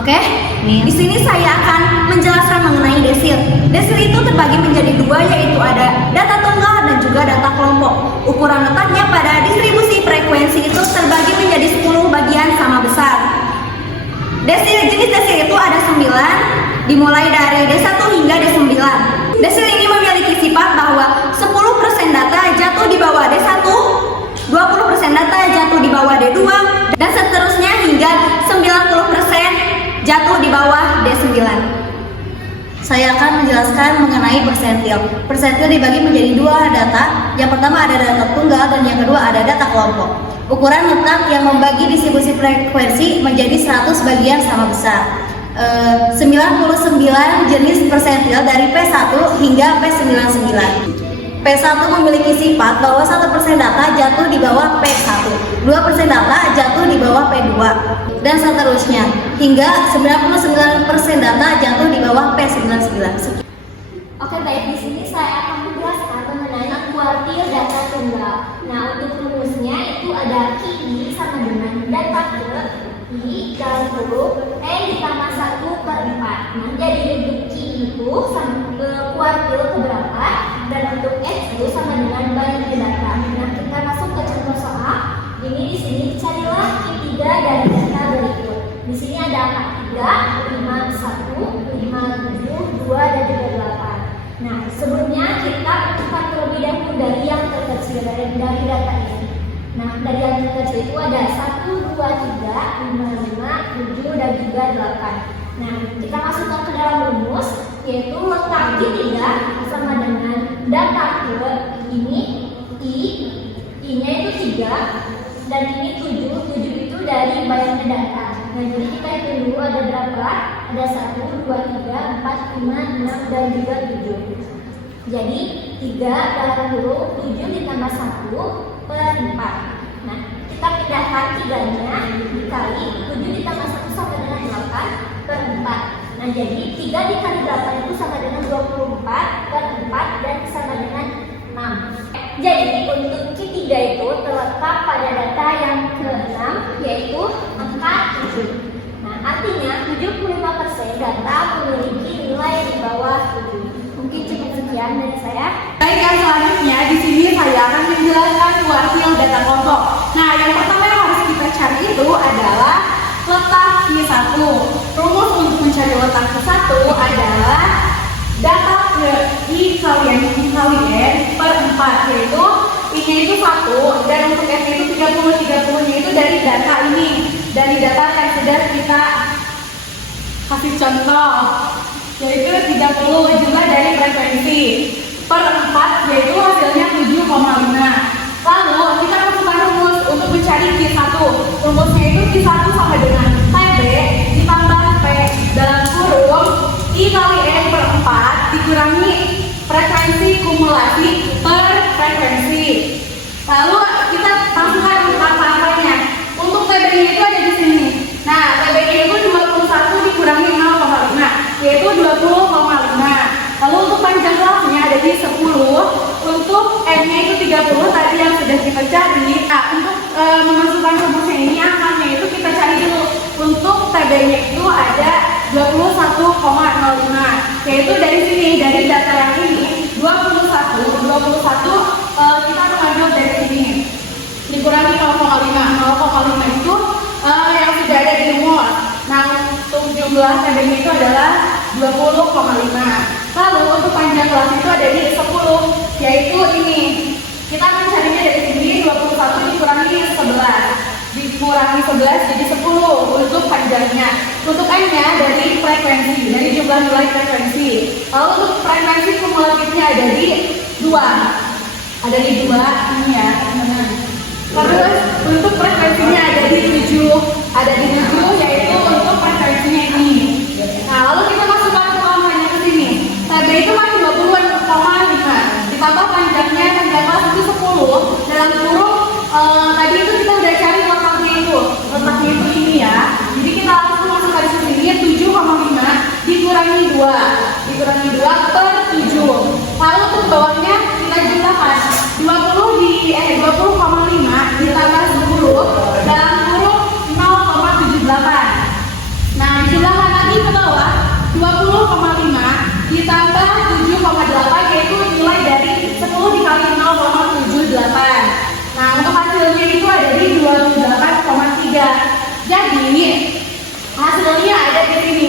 Oke, di sini saya akan menjelaskan mengenai desil. Desil itu terbagi menjadi dua, yaitu ada data tunggal dan juga data kelompok. Ukuran letaknya pada distribusi frekuensi itu terbagi menjadi 10 bagian sama besar. Jenis desil itu ada 9, dimulai dari D1 hingga D9. Desil ini memiliki sifat bahwa 10% data jatuh di bawah D1, 20% data jatuh di bawah D2, dan seterusnya hingga 90% jatuh di bawah D9. Saya akan menjelaskan mengenai persentil. Persentil dibagi menjadi dua data. Yang pertama ada data tunggal dan yang kedua ada data kelompok. Ukuran letak yang membagi distribusi frekuensi menjadi 100 bagian sama besar. 99 jenis persentil dari P1 hingga P99. P1 memiliki sifat bahwa 1% data jatuh di bawah P1, 2% data jatuh di bawah P2, dan seterusnya hingga 99% data jatuh di bawah P99. Oke, baik, di sini saya akan menjelaskan mengenai kuartil data tunggal. Nah, untuk rumusnya itu ada QI sama dengan data ke I dalam huruf E ditambah 1/4. Nah, jadi untuk QI itu sama kuartil keberapa, dan untuk X itu sama dengan banyaknya data. Nah, kita masuk ke contoh soal. Di sini carilah Q3 dari data berikut. Di sini ada angka 3, 5, 1, 5, 7, 2, dan juga 8. Nah, sebelumnya kita tentukan terlebih dahulu dari yang terkecil dari data ini. Nah, dari yang terkecil itu ada 1, 2, 3, 5, 5, 7, dan juga 8. Nah, kita masukkan ke dalam rumus, yaitu letak Q3 sama dengan data ke ini I-nya itu 3, dan ini 7 itu dari banyaknya data. Nah, jadi kita hitung dulu ada berapa? Ada 1, 2, 3, 4, 5, 6, dan juga 7. Jadi 3 dalam huruf 7 ditambah 1/4. Nah, kita pindahkan 3-nya dikali 7 ditambah 1 sama dengan 8/4. Nah, jadi 3 dikali 8 itu sama dengan 24/4 dan sama dengan 6. Jadi untuk Q3 itu terletak pada data yang ke-6, yaitu angka 7. Nah, artinya 75% data memiliki nilai di bawah 7. Mungkin cukup sekian dari saya. Baik, yang selanjutnya di sini saya akan menjelaskan kuartil data kelompok. Nah, yang pertama yang harus kita cari itu adalah letak Q1. Rumus untuk mencari letak Q1 adalah data ke I kalian per 4, yaitu I-nya itu 1 dan untuk F itu 30-30-nya itu dari data ini, dari data yang sudah kita kasih contoh, yaitu 30, juga dari frekuensi per 4, yaitu hasilnya 7,5. Lalu kita masukkan rumus untuk mencari Q1. Rumusnya itu Q1 sama dengan PB ditambah P dalam kurung I kali N per 4 dikurangi frekuensi kumulasi per frekuensi. Lalu kita masukkan apa-apanya. Untuk PB-nya itu ada di sini. Nah, PB-nya itu 21 dikurangi 0,5, yaitu 20,5. Lalu untuk panjang kelasnya ada di 10. Untuk N-nya itu 30 tadi yang sudah kita cari. Nah, untuk memasukkan rumusnya ini, angkanya itu kita cari dulu. Untuk PB-nya itu ada 21,05, yaitu dari sini, dari data yang ini 21 kita mengambil dari sini dikurangi 0,5 itu yang sudah ada di rumor. Nah, untuk jumlah PB-nya itu adalah 20,5. Lalu untuk panjang kelas itu ada di 10, yaitu ini. Kita mencarinya dari sini 21 dikurangi 11 jadi 10 untuk panjangnya. Untuk N-nya dari frekuensi, dari jumlah nilai frekuensi. Lalu untuk frekuensi kumulatifnya ada di 2. Ada di 2 ini ya, teman-teman. Terus untuk frekuensinya ada di 7. Ada di 7, yaitu untuk frekuensinya ini. Nah, lalu kita masukkan formulanya ke sini. PB itu masih 20,5 ditambah panjangnya, panjang kelas itu 10 dalam kurung tadi itu kita udah cari letaknya itu ini ya. Jadi kita langsung masukkan ke sini 7,5 dikurangi 2 per 7. Lalu untuk bawahnya kita jumlahkan 20,5 ditambah 10 dalam kurung 0,78. Nah, dijumlahkan Jadi hasilnya ada di sini.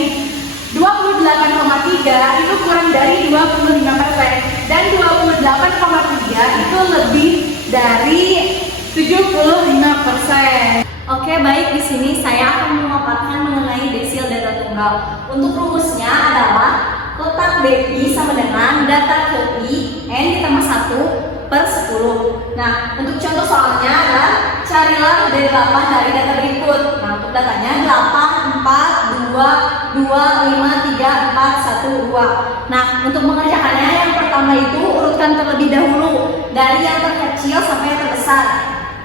28,3 itu kurang dari 25% dan 28,3 itu lebih dari 75%. Oke, baik, di sini saya akan memaparkan mengenai desil data tunggal. Untuk rumusnya adalah letak DI sama dengan data KI N ditambah 1/10. Nah, untuk contoh soalnya adalah carilah D8 dari data berikut. Nah, untuk datanya 8, 4, 2, 2, 5, 3, 4, 1, 2. Nah, untuk mengerjakannya yang pertama itu urutkan terlebih dahulu dari yang terkecil sampai yang terbesar.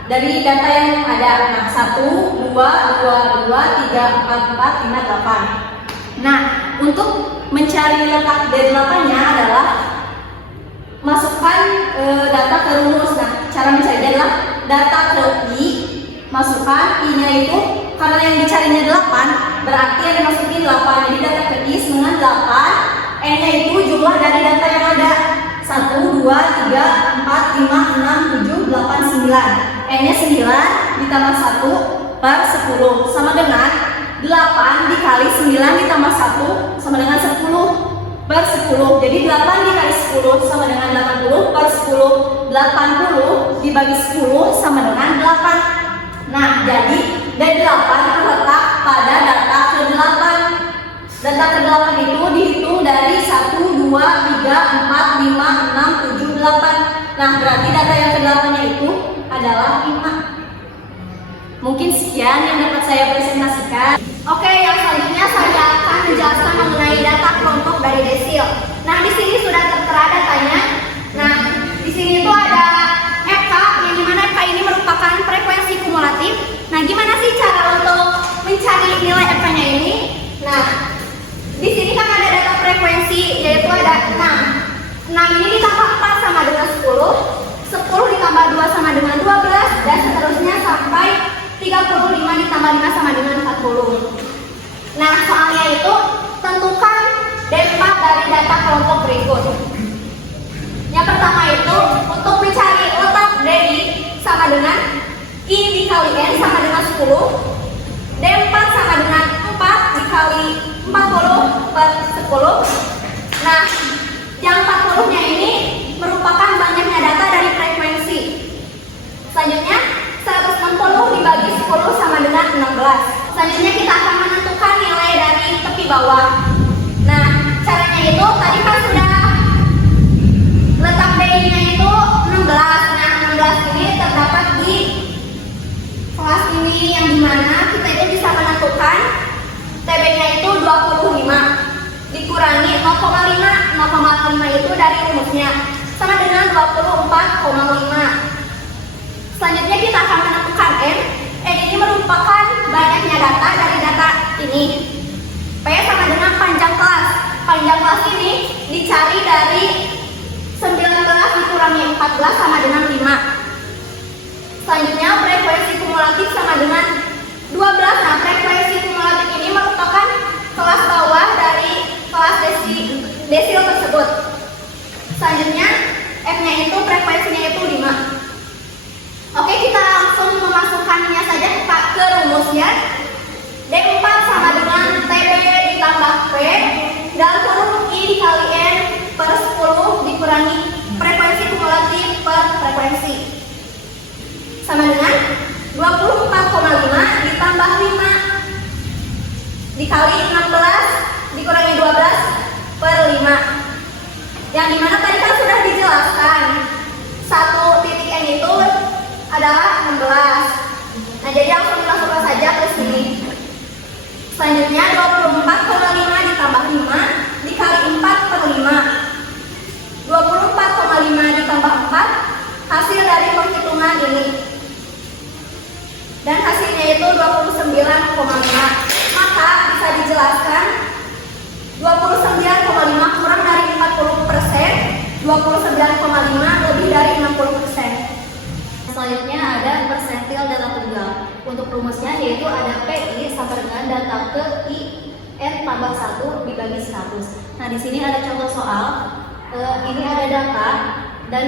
Dari data yang ada, nah 1, 2, 2, 2, 3, 4, 4, 5, 8. Nah, untuk mencari letak D8-nya adalah masukkan data ke rumus. Nah, cara mencarinya adalah data ke I, masukkan I-nya itu, karena yang dicarinya 8, berarti yang dimasukin 8. Jadi data ke I dengan 8, N-nya itu jumlah dari data yang ada. 1, 2, 3, 4, 5, 6, 7, 8, 9. N-nya 9 ditambah 1/10 sama dengan 8 dikali 9 ditambah 1 sama dengan 10/10. Jadi 8 dikali 10 sama dengan 80/10. 80 dibagi 10 sama dengan 8. Nah, jadi D8 terletak pada data ke-8. Data ke-8 itu dihitung dari 1, 2, 3, 4, 5, 6, 7, 8. Nah, berarti data yang ke-8-nya itu adalah 5. Mungkin sekian yang dapat saya presentasikan. Oke, yang selanjutnya saya akan menjelaskan mengenai data kelompok dari desil. Nah, di sini sudah tertera datanya. Nah, di sini itu ada FK, yang dimana FK ini merupakan frekuensi kumulatif. Nah, gimana sih cara untuk mencari nilai FK-nya ini? Nah, di sini kan ada data frekuensi, yaitu ada 6. 6 ini ditambah 4 sama dengan 10. 10 ditambah 2 sama dengan 12, dan seterusnya sampai 35 ditambah 5 sama dengan 40. Nah, soalnya itu tentukan D4 dari data kelompok berikut. Yang pertama itu untuk mencari letak DI sama dengan I dikali N sama dengan 10. D4 sama dengan 4 dikali 40/10. Nah, yang 40-nya ini merupakan banyaknya data dari frekuensi. Selanjutnya 160 dibagi 10 sama dengan 16. Selanjutnya kita akan menentukan nilai dari tepi bawah. Nah, caranya itu tadi kan sudah letak DI-nya itu 16. Nah, 16 ini terdapat di kelas ini, yang dimana kita itu bisa menentukan TB-nya itu 25 dikurangi 0,5. 0,5 itu dari rumusnya sama dengan 24,5. Selanjutnya kita akan menentukan N. N ini merupakan banyaknya data dari data ini. P sama dengan panjang kelas. Panjang kelas ini dicari dari 19 dikurangi 14 sama dengan 5. Selanjutnya frekuensi kumulatif sama dengan 12. Nah, frekuensi kumulatif ini merupakan kelas bawah dari kelas desil tersebut. Selanjutnya F-nya itu frekuensinya itu 5. Oke, kita langsung memasukkannya saja ke rumusnya. D4 sama dengan TB ditambah P dalam kurung I dikali N per 10 dikurangi frekuensi kumulatif per frekuensi sama dengan 24,5 ditambah 5 dikali 16 dikurangi 12 per 5. Yang dimana tadi kan sudah dijelaskan, satu titik N itu adalah 16. Nah, jadi langsung dimasukkan saja ke sini. Selanjutnya 24,5 ditambah 5 dikali 4 per 5. 24,5 ditambah 4 hasil dari perhitungan ini. Dan hasilnya itu 29,5. Maka bisa dijelaskan 29,5 kurang dari 40%, 29,5 lebih dari 60%. Selanjutnya ada persentil data tunggal. Untuk rumusnya yaitu ada PI sama dengan data ke I N tambah 1 dibagi 100. Nah, di sini ada contoh soal. Ini ada data dan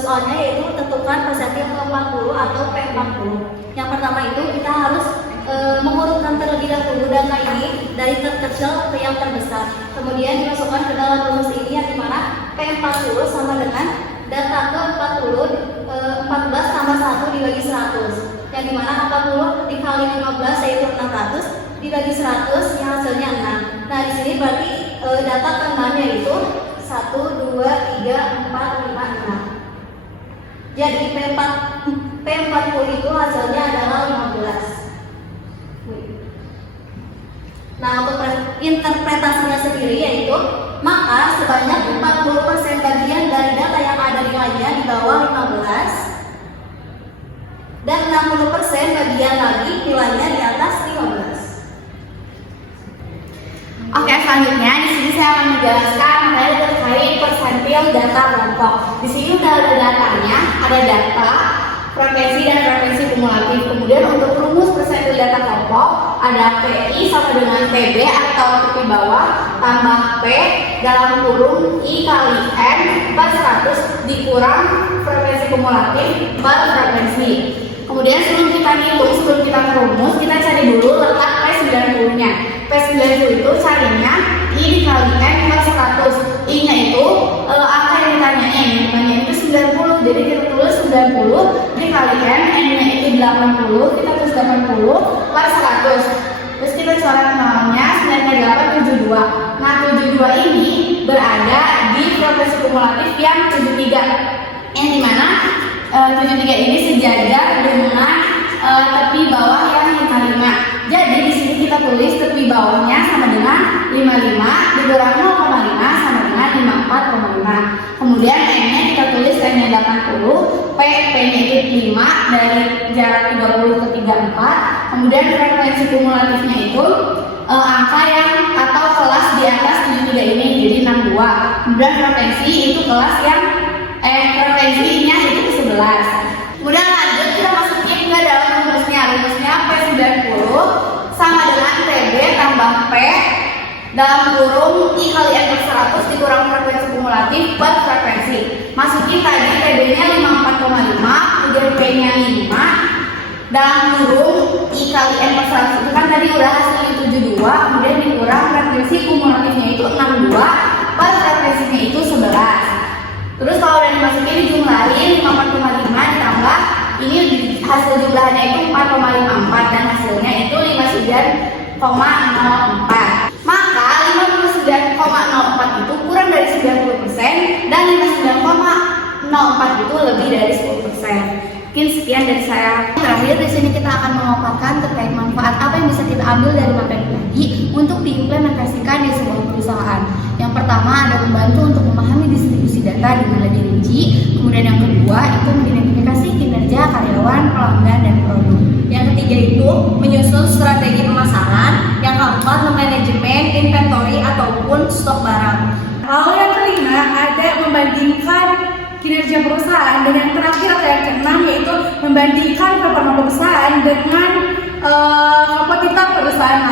soalnya yaitu tentukan persentil ke 40 atau P40. Yang pertama itu kita harus mengurutkan terlebih dahulu data ini dari terkecil ke yang terbesar. Kemudian dimasukkan ke dalam rumus ini yang dimana P40 sama dengan data ke-40 14 tambah 1 dibagi 100. Yang dimana 40 dikali 15 yaitu 600 dibagi 100 yang hasilnya 6. Nah di sini berarti data ke-6-nya itu 1, 2, 3, 4, 5, 6. Jadi P40 itu hasilnya adalah 15. Nah untuk interpretasinya sendiri yaitu maka sebanyak 40% bagian dari data yang ada nilainya di bawah 15 dan 60% bagian lagi nilainya di atas 15. Oke, selanjutnya di sini saya akan menjelaskan materi terkait persentil data kelompok. Di sini udah ada datanya, ada data, frekuensi dan frekuensi kumulatif. Kemudian untuk rumus persentil data kelompok ada PI sama dengan PB atau tepi bawah tambah P dalam kurung I kali N per 100 dikurang frekuensi kumulatif per frekuensi. Kemudian sebelum kita hitung, sebelum kita merumus, kita cari dulu letak P90-nya. P90 itu carinya I dikali N per 100. I-nya itu angka yang ditanyain. Ditanyain itu 90. Jadi kita tulis 90 dikali N, N-nya itu 80. Kita tulis 80 per 100. Terus kita coret nolnya 9872. Nah 72 ini berada di frekuensi kumulatif yang 73. Yang dimana 73 ini sejajar dengan tepi bawah yang 55. Jadi di sini kita tulis tepi bawahnya sama dengan 55 dikurang 0,5 sama dengan 54,5. Kemudian N-nya kita tulis N-nya 80, P-nya itu 5 dari jarak 30 ke 34. Kemudian frekuensi kumulatifnya itu angka yang atau kelas di atas 73 ini jadi 62. Kemudian frekuensi itu kelas yang frekuensinya itu ke 11. Kemudian lanjut kita masukin ke dalam rumusnya. Rumusnya P90 sama dengan PB tambah P dalam kurung I kali N per 100 dikurang frekuensi kumulatif per frekuensi. Masukin tadi PB-nya 54,5, kemudian P-nya 5 dalam kurung I kali N per 100 itu kan tadi udah hasilnya 72, kemudian dikurang frekuensi kumulatifnya itu 62 per frekuensinya itu 11. Terus kalau udah dimasukin dijumlahin 54,5 ditambah ini hasil jumlahnya itu 4,54 dan hasilnya itu 59,04. Maka 59,04 itu kurang dari 90% dan 59,04 itu lebih dari 10%. Mungkin sekian dari saya. Terakhir di sini kita akan memaparkan terkait manfaat apa yang bisa kita ambil dari materi tadi untuk diimplementasikan di sebuah perusahaan. Yang pertama ada membantu untuk memahami distribusi data di mana dirinci. Kemudian yang kedua itu mengidentifikasi kinerja karyawan, pelanggan, dan produk. Yang ketiga itu menyusun strategi pemasaran. Yang keempat manajemen inventory ataupun stok barang. Lalu yang kelima ada membandingkan kinerja perusahaan, dan yang terakhir atau yang keenam yaitu membandingkan performa perusahaan dengan kompetitor perusahaan